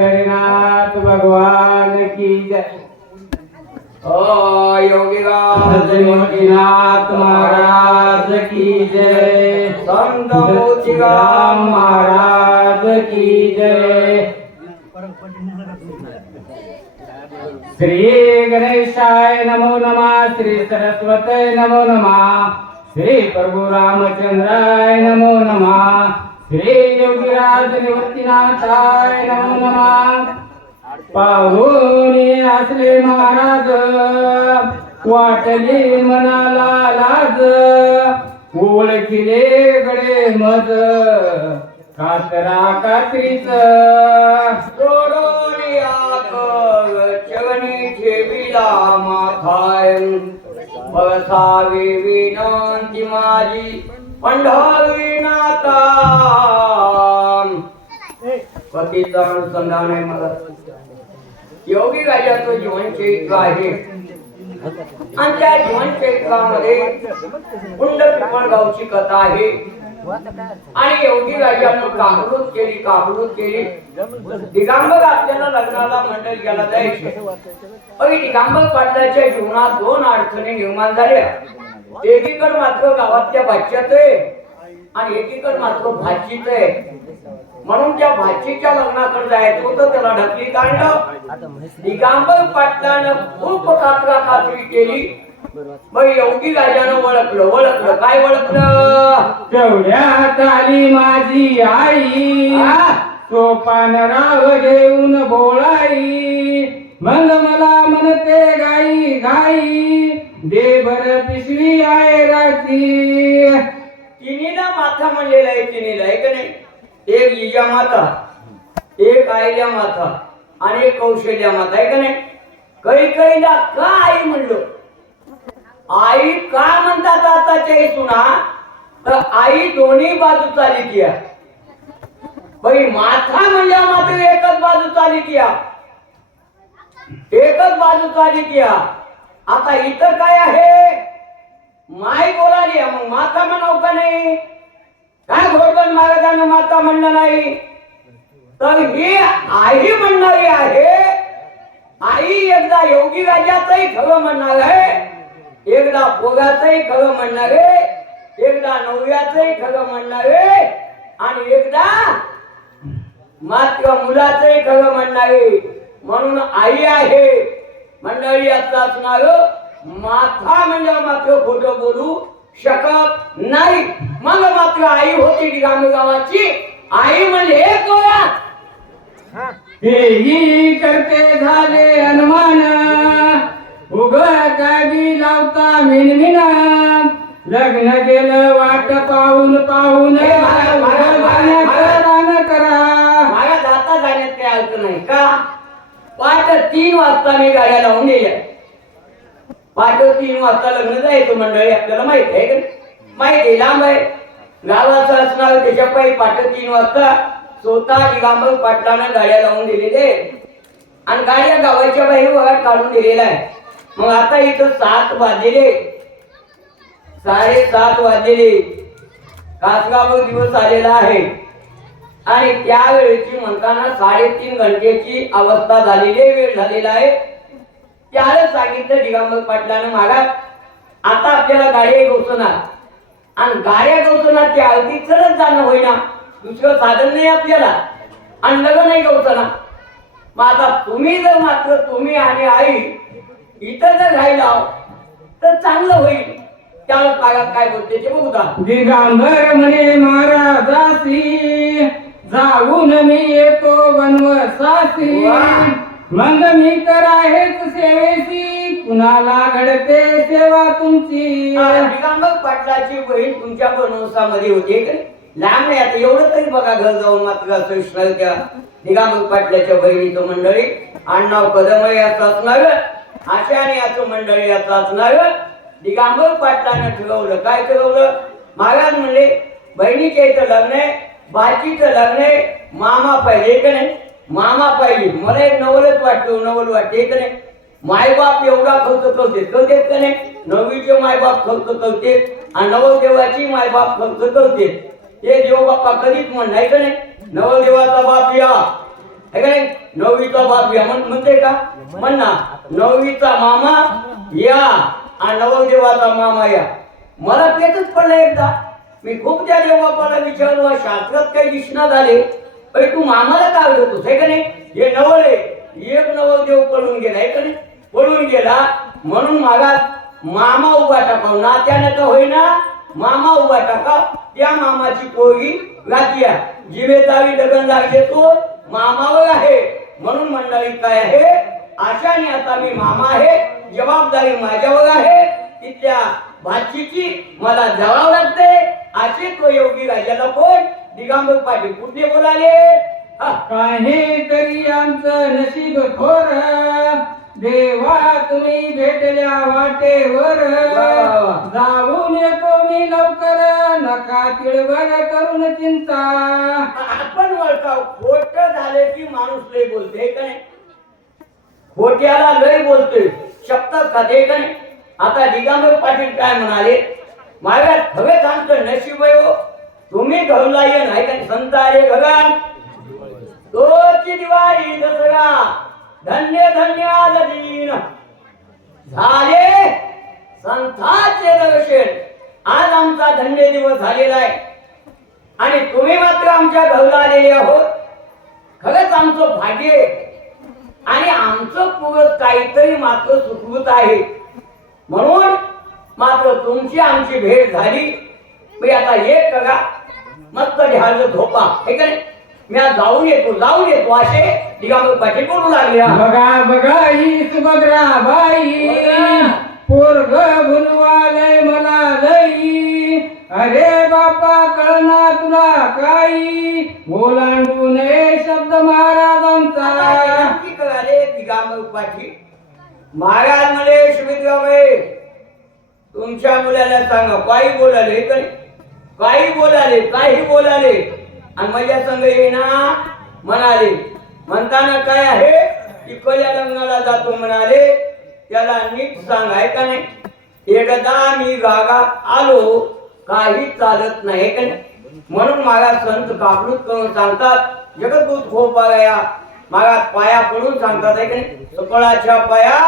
पंढरीनाथ भगवान की जय। ओ योगीराज योगीनाथ महाराज की जय। संत मोतीराम महाराज की जय। श्री गणेशाय नमो नमः श्री सरस्वते नमो नमः श्री प्रभु रामचंद्राय नमो नमः। श्री योगीराज निवृत्तीनाथाय नमो नमः। पाहुणे असले महाराज वाटले मनाला लाज ओळखिले गडे मज कातरा कात्रीच। चवणी ठेविला माथाय। बसावी विनंती माझी पंढावी नाता पतीचा अनुसंधान आहे मला. योगी राजाचं जीवन चरित्र आहे. आणि त्या जीवन चरित्रामध्ये कुंड पिंपळगावची कथा आहे. आणि योगी राजानं काबरूत केली काबरूत केली. दिगांबर आपल्याला लग्नाला मंडळ गेला जायचे. अगदी दिगांबर पाटलाच्या जीवनात दोन अडचणी निर्माण झाल्या. एकीकडे मात्र गावातल्या भाच्यात आहे आणि एकीकडे मात्र भाचीच आहे. म्हणून त्या भाचीच्या लग्नाकडे जायचं होतं त्याला ढकली काढलं दिगांबर पाटलानं खूप कात्रा कात्री केली. मग योगी राजानं ओळखलं ओळखलं. काय ओळखलं? तेवढ्यात आली माझी आई? सोपान राव घेऊन बोळाई मग मला म्हणते गाई गाई. दे बर पिशवी आहे राची तिन्हीला माथा म्हणलेला आहे तिनीला आहे का नाही? एक इजा माता एक आईल्या माता आणि एक कौशल्या माता आहे का नाही? कै कैला का आई म्हणलो? आई का म्हणतात आताच्या सुना तर आई दोन्ही बाजू चाली किया. बरी माथा म्हणल्या मात्र एकच बाजू चाली किया. एकच बाजू चाली किया. आता इथं काय आहे? माय बोलाली मग माता म्हणाव का नाही? काय घोडबन महाराजांना माता म्हणलं नाही? तर ही आई म्हणणारी आहे आई एकदा योगी राजाचंही खरं म्हणणार आहे एकदा पोगाचंही खरं म्हणणार आहे एकदा नवऱ्याचंही खरं म्हणणार आहे आणि एकदा मात्र मुलाचंही खरं म्हणणार आहे. म्हणून आई आहे मंडळी असं असणार माथा म्हणजे मात्र खोटं बोलू शकत नाही. मग मात्र आई होती गावाची. आई म्हणजे हे हेही करते झाले अनुमान उग जागी लावता मिनमिना. लग्न केलं वाट पाहून पाहून. करा. माझ्या जाता जाण्यात काही अर्थ नाही का? पाठ तीन वाजता मी गाड्या लावून दिल्या पाठ तीन वाजता लग्न जायचं मंडळी आपल्याला माहीत आहे का? माहीत आहे लांब आहे. गावाचं असणार त्याच्या पायी पाठ तीन वाजता. स्वतः दिगांबर पाटलानं गाड्या लावून दिलेले आणि गाड्या गावाच्या बाहेर वगैरे काढून दिलेल्या आहे मग आता इथं सात वाजले साडेसात वाजलेले कासगाव दिवस आलेला आहे. आणि त्यावेळेची म्हणताना साडेतीन घंटेची अवस्था झालेली आहे, वेळ झालेला आहे. त्यावेळेस सांगितलं दिगंबर पाटलानं मागा आता आपल्याला गाड्या गवसणार आणि गाड्या गवसणार त्या अगदी चढत जाणं होईना. दुसरं साधन नाही आपल्याला. आणि लग्न नाही गवसना मग आता तुम्ही जर मात्र तुम्ही आणि आई इथं जर राहिला तर चांगलं होईल. त्याला मागात काय बोलते ते बघू का दिगांबर म्हणे महाराजासी जाऊन मी येतो वनवसासी. मग मी तर आहेच सेवेसी कुणाला घडते सेवा तुमची? दिगंबर पाटलाची बहीण तुमच्या बनवसामध्ये होती का नाही? लांब नाही आता एवढं तरी बघा घर जाऊन मात्र असं त्या दिगंबर पाटलाच्या बहिणीचं मंडळी आडनाव कदम याचं असणार आशाने याचं मंडळी याचं असणार. दिगंबर पाटलानं ठरवलं काय ठरवलं? महाराज म्हणले बहिणीच्या इथं लग्न आहे बाकीचं लग्न आहे मामा पाहिजे का नाही. मामा पाहिजे मला एक नवलच वाटतो नवल वाटते का नाही. मायबाप एवढा खर्च करते करतेत का नाही? नववीचे मायबाप खर्च करते आणि नवदेवाची मायबाप खर्च करते. ते देव बाप्पा कधीच म्हण नाही का नाही? नवदेवाचा बाप या. है का नाही? नववीचा बाप या. म्हणते का? म्हणा नववीचा मामा या आणि नवदेवाचा मामा या. मला तेच पडलं एकदा. मी खूप त्या देवबापाला विचारलो शास्त्रात काही दिसना झाले? अरे तू मामाला काय होतोस आहे का नाही? हे नवले एक नवदेव पळून गेला आहे का नाही? पळून गेला. म्हणून मागा मामा उभा टाकाव नात्यानं का होईना? मामा उभा टाकाव त्या मामाची पोरगी रातिया जिवेदारी लग्न लागले तो. मामावर आहे. म्हणून मंडळी काय आहे? आशाने आता मी मामा आहे. जबाबदारी माझ्यावर आहे. तिथल्या भाचीची मला जबाब लागते. असे तो योगी राजाला कोण? दिगंबर पाटील कुठे बोलाले. काहीतरी आमचं नशीब थोर. देवा तुम्ही भेटल्या वाटेवर. जाऊन येतो मी लवकर. नका तिळवर करून चिंता. आपण वळखाव. खोट झाले की माणूस लय बोलते का नाही? खोट्याला लय बोलतोय. शब्द कथे का नाही? आता दिगांबर पाटील काय म्हणाले? माझ्या हवे सांगतो नशीब हो. तुम्ही घरूला ये नाही का संत आले गगन तोची दिवाळी दसरा. धन्य धन्य आज दिन झाले संतांचे दर्शन. आज आमचा धन्य दिवस झालेला आहे. आणि तुम्ही मात्र आमच्या घरला आलेले आहोत. खरंच आमचं भाग्य आणि आमचं पुरत काहीतरी मात्र सुखवत आहे. म्हणून मात्र तुमची आमची भेट झाली. मी आता एक करा. मस्त ध्यान झोपा. हे का नाही? मी आज जाऊन येतो जाऊन येतो. असे दिगंबर पाटील बोलू लागले. हा. बघा बघा ही सुभद्रा बाई. बघा. पोरग भुलवालय मला लई. अरे बापा कळना तुला काही. ओलांडू नये शब्द महाराजांचा. दिगंबर पाटील महाराज म्हणे सुमित्राबाई तुमच्या मुलाला सांगा काही बोलाले का नाही? काही बोलाले काही बोलाले. आणि माझ्या संग येईना म्हणाले. म्हणताना काय आहे? की कल्या लग्नाला जातो म्हणाले. त्याला नीट सांग का नाही. एकदा मी गागात आलो काही चालत नाही. का नाही म्हणून माझा संत कापडूत करून सांगतात जगद्भूत खोपाया माझा पाया पडून सांगतात आहे का सकळाच्या पाया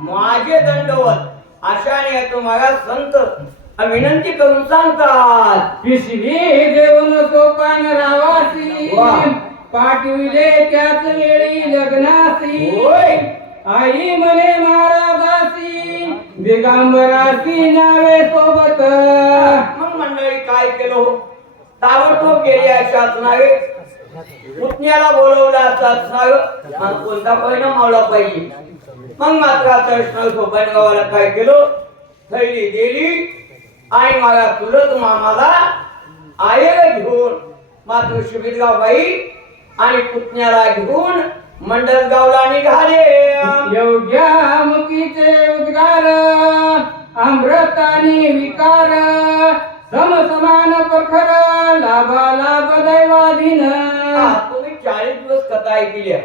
माझे दंडवत. अशाने येतो माझा संत विनंती करून सांगतात. पिशवी देऊन सोपान रावासी. पाठविले त्याच वेळी लग्नासी. होय. आई म्हणे महाराजासी दिगंबरासी नावे सोबत. मग मंडळी काय केलं हो? ताबडतोब गेले अशात नावे. पुतण्याला बोलवलं असतात नाव कोणता परिणाम मावला पाहिजे? मग मात्र आता सोपान गावाला काय केलं? थैली दिली. आणि मला तुलत मामाला आईला घेऊन मात्र शिबिरगाव बाई आणि पुतण्याला घेऊन मंडलगावला निघाले. योग्यामुखीचे उद्गार अमृतानी विकार सम समान प्रखर लाभा लाभ दैवाधीन. तुम्ही चाळीस दिवस कथा ऐकल्या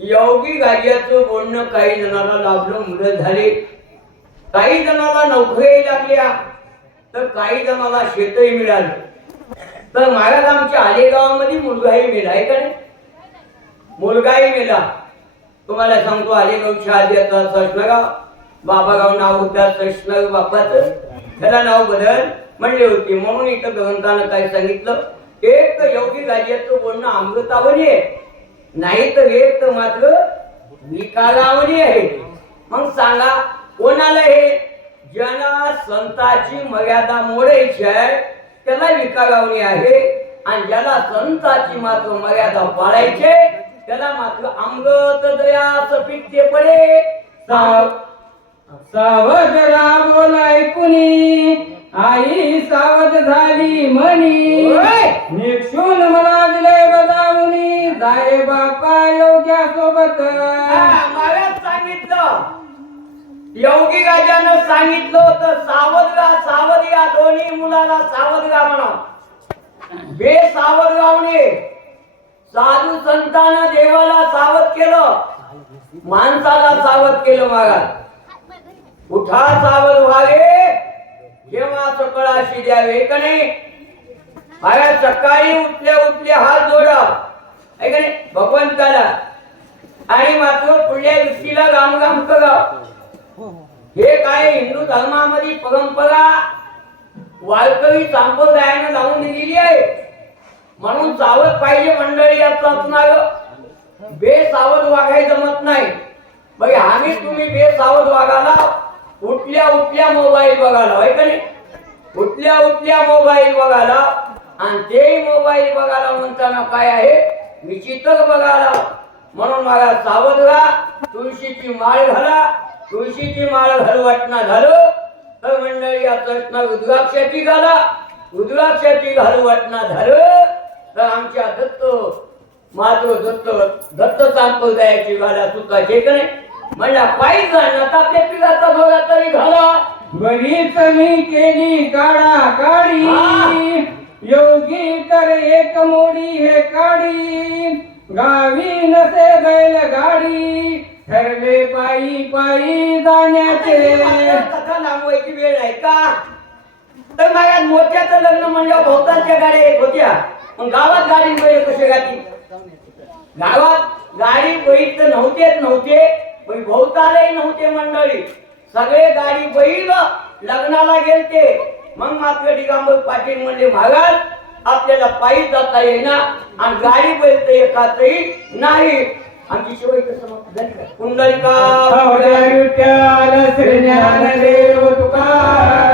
योगी गाज्याचं बोलणं काही जणांना लाभलं मुलं झाले. काही जणांना नोकरी लागल्या तर काही जणांना शेतही मिळालं. तर महाराज आमच्या आलेगावामध्ये मुलगाही मिळाला आहे का नाही? मुलगाही मिळाला तुम्हाला सांगतो आलेगावच्या आधी आता सष्णगाव बाबागाव नाव होतं सष्णगाव बापाचं त्याला नाव बदल म्हणले होते. म्हणून इथं ग्रंथानं काय सांगितलं? एक तर योगी गाज्याचं बोलणं अमृतावणी आहे. नाही तर एक तर मात्र निकालावणी आहे. मग सांगा कोणाला हे? ज्याला संताची मर्यादा मोडायची आहे त्याला विकारावणी आहे. आणि ज्याला संताची मात्र मर्यादा पाळायची आहे, त्याला मात्र अमृत दया पिकते पडे. साव सावध बोलाय ऐकुनी आई सावध झाली म्हणी. निक्षून मला दिले बजावणी जाय बापा योग्या सोबत सांगितलं. योगी राजानं सांगितलं होतं सावधगा सावधगा दोन्ही मुलाला सावधगा म्हणा. बे सावधगावने साधू संतानं देवाला सावध केलं. माणसाला सावध केलं महाराज उठा सावध व्हावे केव्हा सकळाशी द्यावे का नाही? महाराज सकाळी उठल्या उठल्या हात जोडा. आहे नाही? भगवंताला. आणि मात्र पुढल्या व्यक्तीला राम राम कराव हे काय हिंदू धर्मामध्ये परंपरा? वारकरी संप्रदायाने लावून दिलेली आहे. म्हणून सावध पाहिजे मंडळी याचं असणार बेसावध वागायचं जमत नाही. बघा आम्ही तुम्ही बेसावध वागाला उठल्या उठल्या मोबाईल बघायला होय का नाही? उठल्या उठल्या मोबाईल बघायला. आणि तेही मोबाईल बघायला म्हणताना काय आहे? विचित्र बघायला. म्हणून मला सावध राहा तुळशीची माळ घाला. तुळशीची माळ घालवटना झालं तर मंडळी या प्रश्न रुद्राक्षाची घाला. रुद्राक्षाची घालवटना झालं तर आमच्या दत्त मात्र दत्त दत्त संप्रदायाची घाला चुकाचे का नाही? म्हणला पायी जाणं आपल्या पिकाचा धोरा तरी घाला. बरीच मी केली काढा काढी योगी तर एक मोडी हे काढी गावी नसे बैल गाडी ठरले पायी पायी जाण्याचे. कथा लांबवायची वेळ आहे का? तर माझ्या मोत्याचं लग्न म्हणजे भोवतालच्या गाड्या येत होत्या. मग गावात गाडी बैल कसे गाती गावात गाडी बैल तर नव्हतेच नव्हते. भोवताले नव्हते मंडळी. सगळे गाडी बैल लग्नाला गेलते. मग मात्र दिगंबर पाटील म्हणजे महाराज आपल्याला पायी जाता येईना आणि गाडी बैल तर एकाचही नाही. आमची शिवाय कसं कुंडलिका श्री ज्ञानदेव तुकाराम